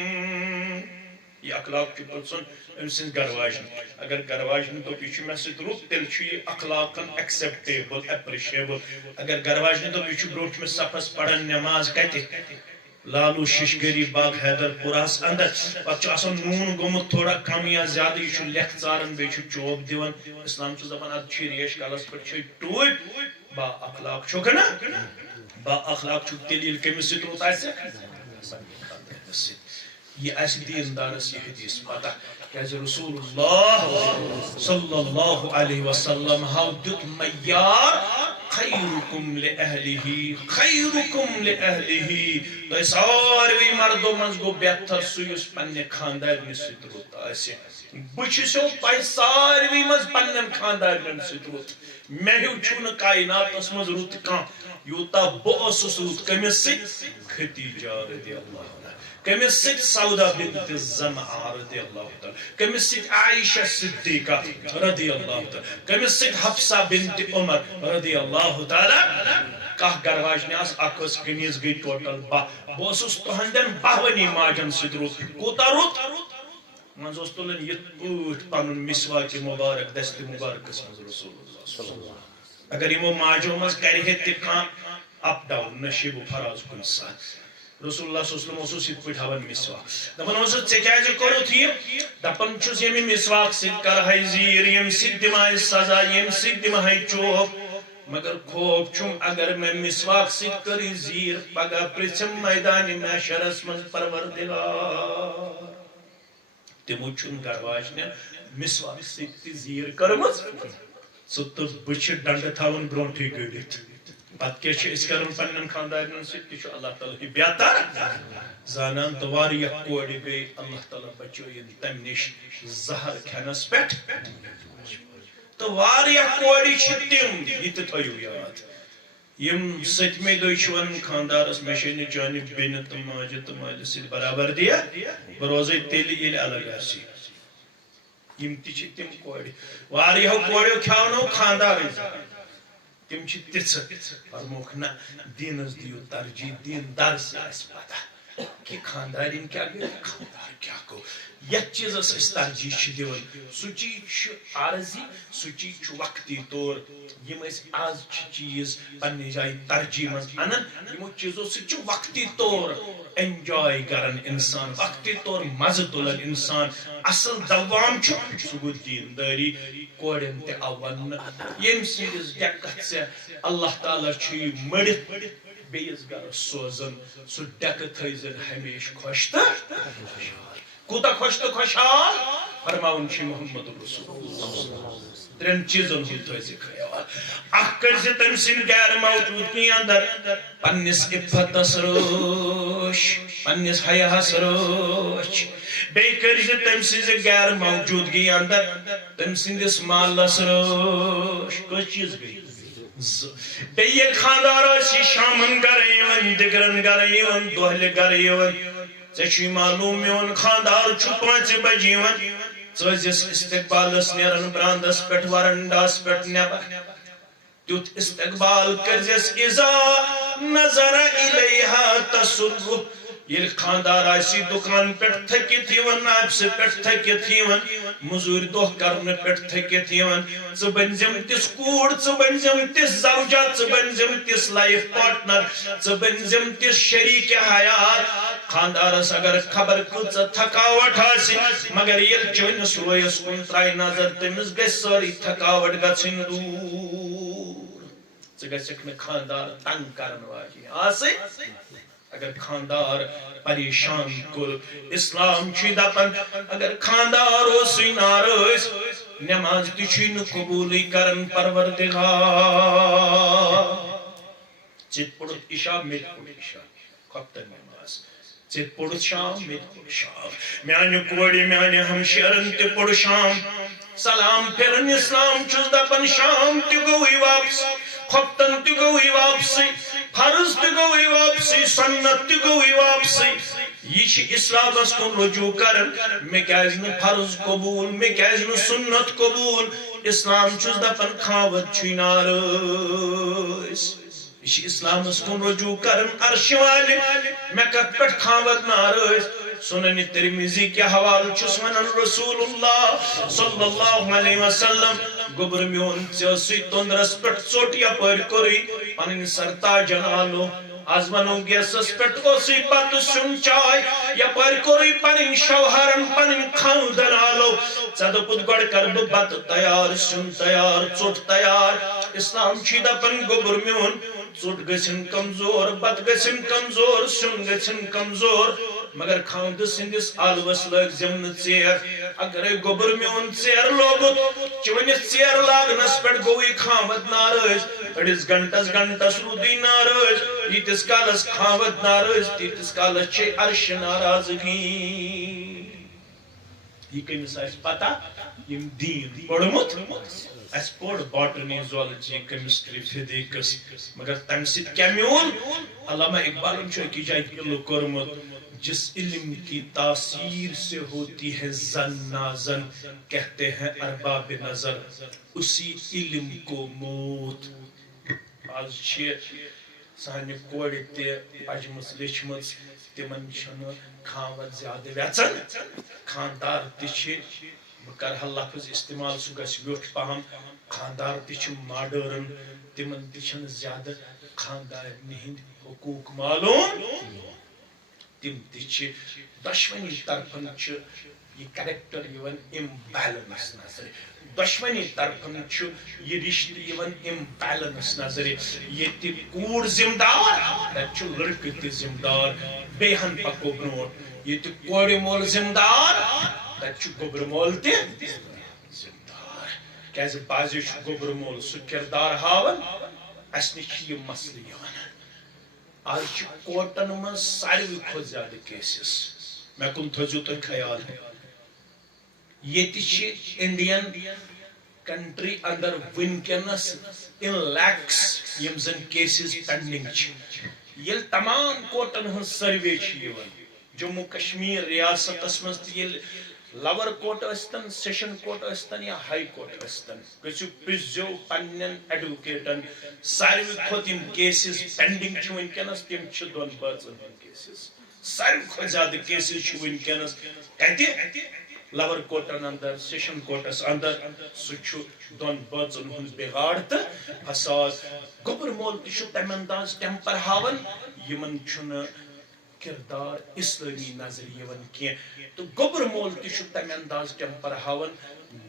یہ اخلاق پرسن ام سن گرواجن اگر گرواجن تو یہ مے سۭتۍ رُت تیٚلہِ چھُ یہ اخلاقن ایکسیپٹیبل ایپریشیبل اگر گرواجن تو یہ برونٛٹھ مے صفس پڑھن نماز کتہِ لالو ششگری باغ حیدر پوراس اندر پتہ آسان نون گومت تھوڑا کم یا زیادہ یہ لکھ ژارن بیٚیہِ چھُ چوب دِوان اسلام چھُ دپان اد چھ ریش کالس پٮ۪ٹھ چھِ ٹوٗپۍ با اخلاق چھُکھ نا با اخلاق چھُکھ تیٚلہِ ییٚلہِ کٔمِس سۭتۍ رُت آسہِ یہ آسہِ دیندارس یہ حدیث پتہ کیازِ رسول اللہ صلی اللہ علیہ وسلم ہاو دیت معیار خیرکم لأہلہ خیرکم لأہلہ تو ساروی مردوں منز گو بہتر سُہ یُس پننہِ خاندارنہِ سۭتۍ رُت آسہِ بہٕ چھُسو تۄہہِ ساروی منز پننٮ۪ن خاندارنٮ۪ن سۭتۍ رُت مےٚ ہیوٗ چھُنہٕ کائناتس منز رُت کانٛہہ یوٗتاہ بہٕ اوسُس رُت کٔمِس سۭتۍ ختیجہ رضی اللہ عنہا کٔمِس سۭتۍ سودا بنت زمعہ رضی اللہ تعالی کٔمِس سۭتۍ عائشہ صدیقہ رضی اللہ تعالی کٔمِس سۭتۍ حفصہ بنت عمر رضی اللہ تعالی کاہ گرواجنہِ آس اکھ ٲس کنیز گئی ٹوٹل باہ بہٕ اوسُس تُہنٛدٮ۪ن باہوٕنی ماجن سۭتۍ رُت کوٗتاہ رُت منٛزٕ اوس تُلان یِتھ پٲٹھۍ پنُن مسواکِ مُبارک دستہِ مُبارکس منٛز رسول اللہ صلی اللہ علیہ وسلم اگر یِمو ماجو منٛز کرِہے تہِ کانٛہہ اپ ڈاوُن نشیب و فراز کُنہِ ساتہٕ رسول اللہ صلی اللہ علیہ وسلم اوسُس یِتھ پٲٹھۍ ہاوان مسواک دپان اوسُس ژےٚ کیازِ کوٚرُتھ یہِ دپان چھُس ییٚمہِ مسواک سۭتۍ کرہے زیٖر ییٚمہِ سۭتۍ دِمہے سزا ییٚمہِ سۭتۍ دِمہے چوب مگر خوف چھُم اگر مےٚ مسواک سۭتۍ کٔرٕے زیٖر پگاہ پرژھِم میدانِ محشرس منٛز پروردگار تِمو چھُنہٕ گرواجنہِ مسواک سۭتۍ تہِ زیٖر کٔرمٕژ ژٕ تہٕ بہٕ چھِ ڈنڈٕ تھاوان برونٛٹھٕے گٔڑِتھ پتہٕ کیٛاہ چھِ أسۍ کران پننٮ۪ن خاندارنٮ۪ن سۭتۍ تہِ چھُ اللہ تعالیٰ ہٕے بہتر زانان تہٕ واریاہ کورِ گٔے اللہ تعالیٰ بچٲیِن تمہِ نِش زہر کھٮ۪نس پٮ۪ٹھ تہٕ واریاہ کورِ چھِ تِم یہِ تہِ تھٲیِو یاد یِم سٔتمہِ دۄہہِ چھِ ونان خاندارس مےٚ چھے نہٕ چانہِ بیٚنہِ تہٕ ماجہِ تہٕ مٲلِس سۭتۍ برابردِیا بہٕ روزے تیٚلہِ ییٚلہِ الگ آسہِ یِم تہِ چھِ تِم کورِ واریاہو کوریو کھیاونو خاندارٕے تِم چھِ تِژھٕ فرموکھ نہ دیٖنس دِیِو ترجیح دیندارس آسہِ پتہ کہ خاندارٮ۪ن کیٛاہ گٔے خاندار کیٛاہ گوٚو یتھ چیٖزس أسۍ ترجیح چھِ دِوان سُہ چیٖز چھُ عارضی سُہ چیٖز چھُ وقتی طور یِم أسۍ آز چھِ چیٖز پننہِ جایہِ ترجیح منٛز انان یِمو چیٖزو سۭتۍ چھُ وقتی طور انجاے کران انسان وقتی طور مزٕ تُلان انسان اصل دوام چھُ سُہ گوٚو دیندٲری کورٮ۪ن تہِ آو وننہٕ ییٚمہِ سٕنٛدِس ڈیٚکس ژےٚ اللہ تعالیٰ چھُے مٔڑِتھ بیٚیِس گرس سوزان سُہ ڈیٚکہٕ تھٲیزن ہمیشہِ خۄش تہٕ کوٗتاہ خۄش تہٕ خۄشحال فرماوان چھُ محمد رسول ترٛٮ۪ن چیٖزن ہُنٛد تھٲیزِ خیال اکھ کٔرزِ تٔمۍ سٕنٛدِ غیر موجوٗدگی اندر پننِس عفتس رٲچھ پننِس حیاہس رٲچھ بیٚیہِ کٔرزِ تٔمۍ سٕنٛزِ غیر موجوٗدگی اندر تٔمۍ سٕنٛدِس مالس رٲچھ کٔژ چیٖز گٔے بیٚیہِ ییٚلہِ خاندار آسہِ شامن گرٕ یِوان دِگرن گرٕ یِوان دۄہلہِ گرٕ یِوان ژےٚ چھُے معلوٗم میون خاندار چھُ 5 بجہِ یِوان ژٕ ٲسۍزٮ۪س استقبالس نیران برانٛدس پٮ۪ٹھ ورنڈاہس پٮ۪ٹھ نٮ۪بر تیُتھ استقبال کٔرزٮ۪س اِذا نظر الیہا تسُرُّ ییٚلہِ خاندار آسہِ دُکان پٮ۪ٹھ تھٔکِتھ یِوان آفسہِ پٮ۪ٹھ تھٔکِتھ یِوان مٔزوٗرۍ دۄہ کرنہٕ پٮ۪ٹھ تھٔکِتھ یِوان ژٕ بٔنزٮ۪م تِژھ کوٗر ژٕ بٔنزٮ۪م تِژھ زوجہ ژٕ بٔنزٮ۪م تِژھ لایف پارٹنر ژٕ بٔنزٮ۪م تِژھ شریٖکہِ حیات خاندارس اگر خبر کۭژاہ تھکاوٹ آسہِ مگر ییٚلہِ چٲنِس رویس کُن ترایہِ نظر تٔمِس گژھِ سٲرٕے تھکاوٹ گژھٕنۍ دوٗر ژٕ گژھکھ نہٕ خاندار تنگ کرن واجیٚنۍ آسٕنۍ اگر خاندار پریشان کوٚر اسلام چھُ دپان اگر خاندار اوسُے ناراض نماز تہِ چھُے نہٕ قبوٗلٕے کران پروردگار ژٕ تہِ پوٚرُتھ عشاء مےٚ تہِ پوٚر عشاء خۄفتن نماز ژٕ تہِ پوٚرُتھ شام مےٚ تہِ پوٚر شام میانہِ کورِ میانہِ ہمشیرن تہِ پوٚر شام سلام پھِرن اسلام چھُس دپان شام تہِ گوٚوٕے واپس خۄفتن تہِ گوٚوٕے واپسٕے فرض تہِ گوٚوٕے واپسٕے سنت تہِ گوٚوٕے واپسٕے یہ اسلام کن رجوع کرن میں کیاز نہ فرض قبول میں کیاز نہ سنت قبول اسلام چھس دپن کھاوت چھوی نارس یہ اسلام کن رجوع کرن عرش والے میں کت پٹ کھاوت نارس سنن ترمذی کے حوالہ چھس ونن رسول اللہ صلی اللہ علیہ وسلم گبر میون سی تندرس پٹ ژوٹ یپر کوری پنن سرتاج نالو آز ونو گیسس پٹ اسی پت سن چائے یپر کوری پنن شوہرن پنن خاندان آلو ژدپت گۄڈٕ کر بہٕ بتہٕ تیار سیُن تیار ژوٚٹ تیار اسلام چھی دپن گوبر میون ژوٚٹ گژھن کمزور بتہٕ گژھن کمزور سیُن گژھن کمزور مگر خاند سندس آلوس لگ زمن ژیر اگر گوبر میون ژیر لوگت چونس ژیر لاگنس پہ گوئی خامد ناراض اڑس گھنٹس رودی ناراض یتس کالس خامد ناراض تیتس کالس چھ عرش ناراضگی یہ کمس پتہ یم دین پڑمت اس پوڑ باٹنی زوالجی کیمسٹری فزکس مگر تم سۭتۍ کیا میون علامہ اقبالن چھُ أکِس جایہِ قِلہٕ کوٚرمُت جس علم کی تاثیر سے ہوتی ہے زن نازن کہتے ہیں ارباب نظر اسی علم کو موت آج چھے سانہِ کورِ تہِ پجمٕژ لیچھمٕژ تِمن چھُنہٕ خاوند زیادٕ ویژن خاندار تہِ چھِ بہٕ کرٕ لفظ استعمال سُہ گژھِ ویوٚٹھ پہم خاندار تہِ چھِ ماڈٲرن تِمن تہِ چھنہٕ زیادٕ خاندارنہِ ہٕنٛدۍ حقوٗق معلوم تم تہ دشونی طرفن یہ کریکٹر امبیلنس نظر دشونی طرفن یہ رشتہ امبیلنس نظر یہ کوڑ ذمہ دار تک لڑکہ تہ ذمہ دار بیہن پکو برونٹ یہ کور مول ذمہ دار تک گوبر مول تہ ذمہ دار کیازِ بازی گوبر مول سہ کردار ہاون اس نش یہ مسئلہ یوان آج کورٹن من ساروی کھت زیادہ کیسز میں کن تھزو تو خیال یہ انڈین کنٹری اندر ونکینس ان لیکس یم زن کیسز پینڈنگ یل تمام کورٹن ہن سروے جموں کشمیر ریاستس مز لور کورٹ استن سیشن کورٹ استن یا ہائی کورٹ استن گژھو پرزو پنن ایڈوکیٹن ساروی کھت یم کیسز پینڈنگ چھ ونکینس تم چھ دون بچن کیسز ساروی کھت زیادہ کیسز چھ ونکینس کتہ لور کورٹن اندر سیشن کورٹس اندر سہ چھ دون بچن ہند بگاڑ تو فساد گوبر مول تہ تمہ انداز ٹیمپر ہاون یمن چھن کردار اسلامی نظر یوان کی تو گوبر مول تہ تمہ انداز ٹیمپر ہاون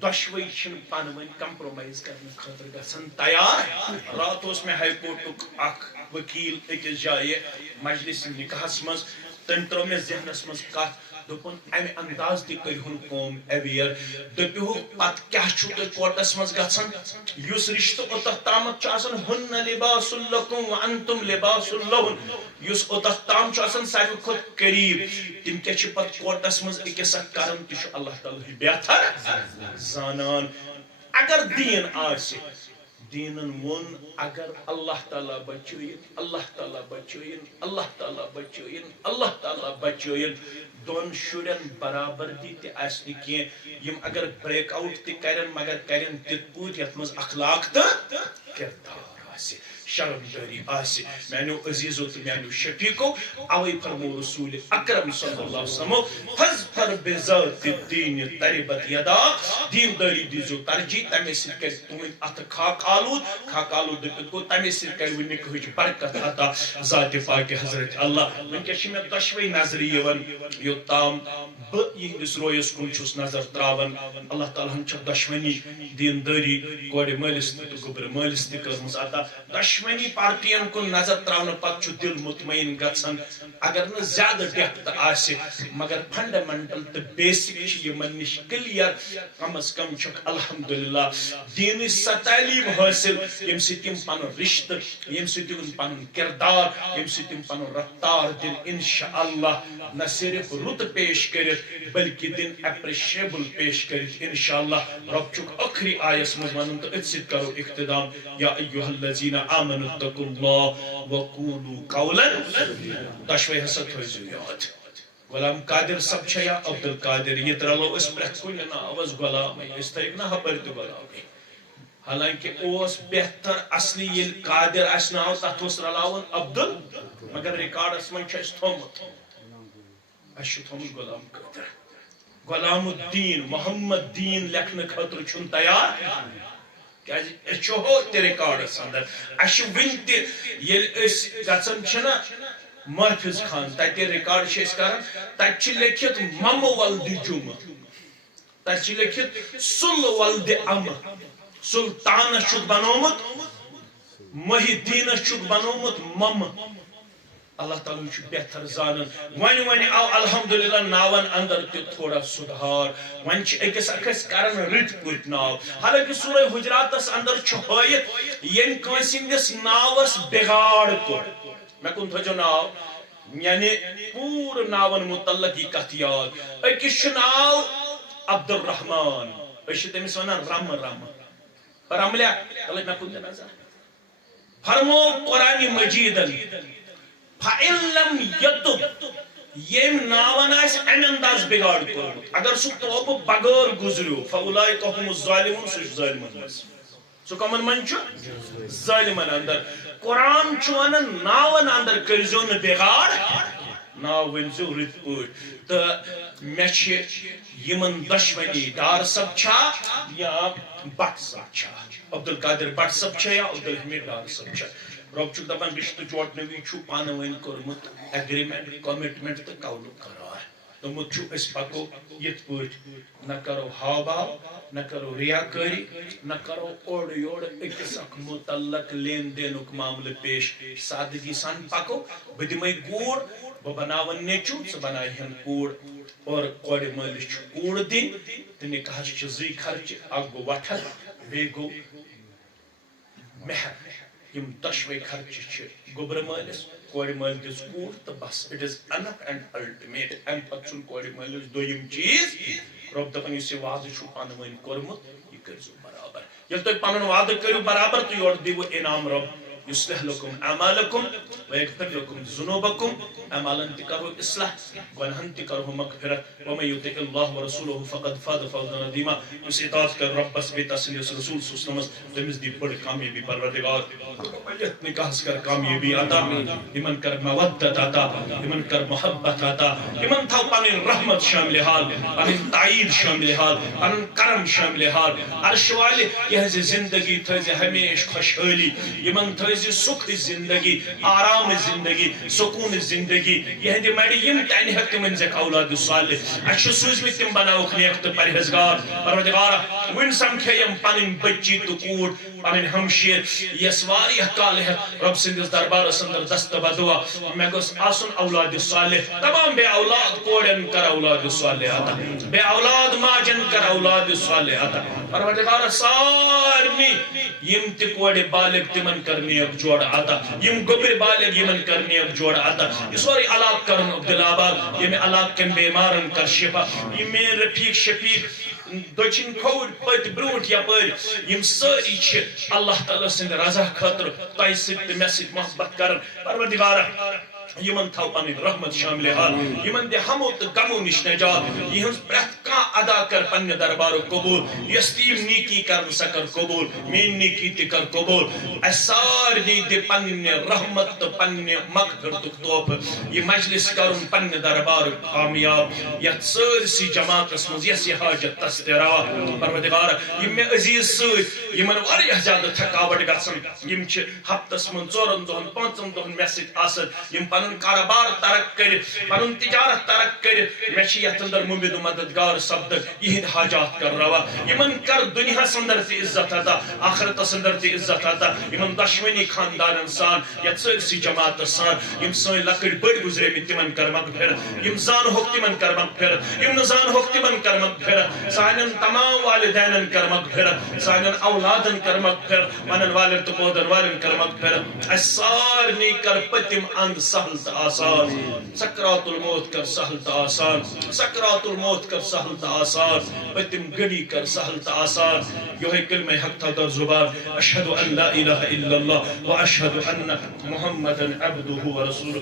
دشوئی چھن پان ون کمپرومائز کرنے خاطر گژھن تیار رات اس میں ہائی کورٹک اخ وکیل اکس جائے مجلس نکاحس مز تم ترو مے ذہنس مز کت دپن امہ انداز تہ کرہن قوم اویئر دپیو پت کیا چھو تہ کورٹس مز گژھن یس رشتہ اوتھ تامت آسان ہن لباس لکم وانتم لباس لہن یس اوتھ تام آسان ساروی کھت قریب تم کیا چھ پت کورٹس مز اکس اکھ کرن تہ اللہ تعالی بہتر زانان اگر دین آسہ دینن ون اگر اللہ تعالی بچوین اللہ تعالی بچوین اللہ تعالی بچوین اللہ تعالی بچوین دون شرین برابردی تہ آسہ کی یم اگر بریک آؤٹ تہ کرن مگر کرن تت پوت یت مز اخلاق تہ کردار آسہ شرمداری آسہ میانو عزیزو تو میانو شفیقو اوے فرمو رسول اکرم صلی اللہ علیہ وسلم فاظفر بذات الدین تربت یدا دین داری دیزو ترجیح تمے سۭتۍ کر تمن اتھ خاک آلود دپت گو تمے سۭتۍ کر نکاحٕچ برکت عطا ذات پاک حضرت اللہ ونکس چھ مے دشوے نظر یوان یوتام بہ یہندس رویس کن چھس نظر تراون اللہ تعالیٰ ہن چھ دشمنی دینداری کورِ مٲلِس تہ گوبر مٲلِس تہ کٔرمٕژ عطا دشمنی پارٹین کن نظر تراؤن پتہ چھ دل مطمئن گژھان اگر نہ زیادہ ڈیپتھ آسہ مگر فنڈامنٹل تو بیسک یمن نش کلیئر کم از کم چھ الحمدللہ دین سہ تعلیم حاصل یم سۭتۍ تم پن رشتہ یم سۭتۍ تم پن کردار یم سۭتۍ تم پن رفتار دن انشاءاللہ نہ صرف رت پیش کرت بلکہ دن اپریشیبل پیش کرت انشاءاللہ رب چھ آخری آیس مز ون تو ات سۭتۍ کرو اختتام یا ایھا الذین آمنوا اتقوا اللہ وقولوا قولا دشوے ہسا تھٲیزیو یاد غلام قادر صاحب چھا یا عبد القادر یہ ترلو اس پرت کن ناوس غلام اس تھیک نا ہپر تہ غلام حالانکہ اس بہتر اصلی یل قادر اس ناو تتھ اس رلاون عبدل مگر ریکارڈس من چھ اس تھومت اس تھومت غلام قادر غلام الدین محمد دین لکھن خاطر چھن تیار کیا چھو تے ریکارڈس اندر اس ونت یل اس گژھن چھنا محفظ خان تتہ ریکارڈ چھ کران تتہ لکھت مم ولد جم تتہ لکھت سل ولد ام سلطانس چھک بنومت محی الدینس چھک بنومت مم اللہ تعالیٰ چھُ بہتر زانن ون آو الحمدللہ ناون اندر تہ تھوڑا سدھار ون چھ أکس اکس کران رت پٲٹھۍ ناو حالانکہ سورہ حجراتس اندر چھ ہٲیتھ یم کٲنٛسہِ ہٕنٛدِس ناوس بگاڑ کوٚر مےٚ کُن تھٲیزیو ناو یعنی پوٗرٕ ناون متعلق یہ کتھ یاد أکِس چھُ ناو عبدالرحمان أسۍ چھِ تٔمِس ونان رم رم رملیا تلے مےٚ کُن دِ نظر فرمو قرآن مجیدن فَإِن لَمْ يَتُبْ یم ناون آس امہ انداز بگاڑ کورمت اگر سہ توبہ بغیر گزریو فَأُولَئِكَ هُمُ الظَّالِمُونَ سہ چھُ ظالمن منٛز سہ کمن من چھُ ظالمن اندر قرآن چھُ ونان ناون اندر کٔرزیو نہٕ بگاڑ ناو ؤنزیو رٕتۍ پٲٹھۍ تہٕ مےٚ چھِ یمن دشمنی ڈار صٲب چھا یا بٹ صٲب چھا عبدالقادر بٹ صٲب چھا یا عبدالحمید ڈار صٲب چھا رب چھُ دپان رشتہٕ جوڑنوی چھُ پانہٕ ؤنۍ کوٚرمُت ایگریمنٹ کمٹمنٹ تہٕ قولُک قرار دوٚپمُت چھُ أسۍ پکو یِتھ پٲٹھۍ نہ کرو ہاو باو نہ کرو ریاکٲری نہ کرو اورٕ یورٕ أکِس اکھ متعلق لین دینُک معاملہٕ پیش سادگی سان پکو بہٕ دِمے کوٗر بہٕ بناون نیٚچوٗ ژٕ بناوہن کوٗر اور کورِ مٲلِس چھُ کوٗر دِنۍ تہٕ نکاحس چھِ زٕے خرچہِ اکھ گوٚو وٹھل بیٚیہِ گوٚو مہر یم دشوے خرچہ چھ گوبر مالس کور مال دس کوٗر تو بس it is enough and ultimate ام پتہ چھُنہٕ کور مالس دوٚیِم چیز رب دپان یُس یہِ وعدٕ چھُ پانہٕ ؤنۍ کوٚرمُت یہِ کٔرزیو برابر ییٚلہِ تُہۍ پنُن وعدٕ کٔرِو برابر تہٕ یورٕ دِیِو انعام رب يصلح لكم اعمالكم ويغفر لكم ذنوبكم اعمالا تكرهوا اصلاح گناہن تكرهوا مغفرة ومن يطع الله ورسوله فقد فاز فوزا عظيما اس اطاعت کر رب بس بیت اصل رسول سنمس تمس دی بڑ کامیابی پروردگار پلیت نکاح کر کامیابی عطا یمن کر مودت عطا یمن کر محبت عطا یمن تھاو پنن رحمت شامل حال پنن تائید شامل حال پنن کرم شامل حال عرش والے یہ زندگی تھز ہمیشہ خوشحالی یمن سکھ زندگی آرام زندگی سکون زندگی یہ مڑی یم تین ہک تمن زک اولاد صالح اچھ سوزمت تم بناوک نیک تو پرہیزگار پروردگار ون سمکھے یم پنن بچی تو کوٹ پنن ہمشیر یس واریہ کال ہے رب سندس دربار اندر دست بدعا میں گوس آسن اولاد صالح تمام بے اولاد کوڑن کر اولاد صالح عطا بے اولاد ماجن کر اولاد صالح عطا پروردگار سارمی یم تی کوڑ بالغ تمن کرنی جوڑ عطا یم گبر بالغ یمن کرنی جوڑ عطا یہ سوری علاق کرن عبدالآباد یہ میں علاق کن بیمارن کر شفا یہ میں رفیق شفیق دچن کھوڑ پت بروٹ یا پر یم ساری چھ اللہ تعالی سند رضا خاطر تہ سۭتۍ مےٚ سۭتۍ محبت کرن پروردگارا یمن تھاو پنن رحمت شامل حال یمن دے ہمو تو غمو نش نجات یہنز پرت کان ادا کر پنہ دربار قبول یستیم نیکی کر سکر قبول مین نیکی تہ کر قبول اسارنی دے پنہ رحمت تو پنہ مغفرت توف یہ مجلس کرن پنہ دربار کامیاب یت سرسی جماعتس مز یس حاجت تسترا پروردگار یم میں عزیز سۭتۍ یمن واریاہ زیادہ تھکاوٹ گژھن یم چھ ہفتس من 4 دۄہن 5 دۄہن مےٚ سۭتۍ آسن یم پنن کاروبار ترک کر پنن تجارت ترک کر میں چھ یتھ اندر ممید مددگار سپد یہند حاجات کر روا یمن کر دنیا اندر تہ عزت عطا آخرت اندر تہ عزت عطا یمن دشمنی خاندان سان یت سرسی جماعت سان یم سن لکڑ بڑ گزرے می تمن کر مغفرت یم زان ہوک تمن کر مغفرت یم نزان ہوک تمن کر مغفرت سانن تمام والدینن کر مغفرت سانن اولادن کر مغفرت منن والد تو پودن والن کر مغفرت اسارنی کر پتم اند سہل تا آسان سکرات الموت کر سہل تا آسان سکرات الموت کر سہل تا آسان پتم گڑی کر سہل تا آسان یہ کلمہ حق تھا در زبان اشہد ان لا الہ الا اللہ و اشہد ان محمدا عبدہ و رسولہ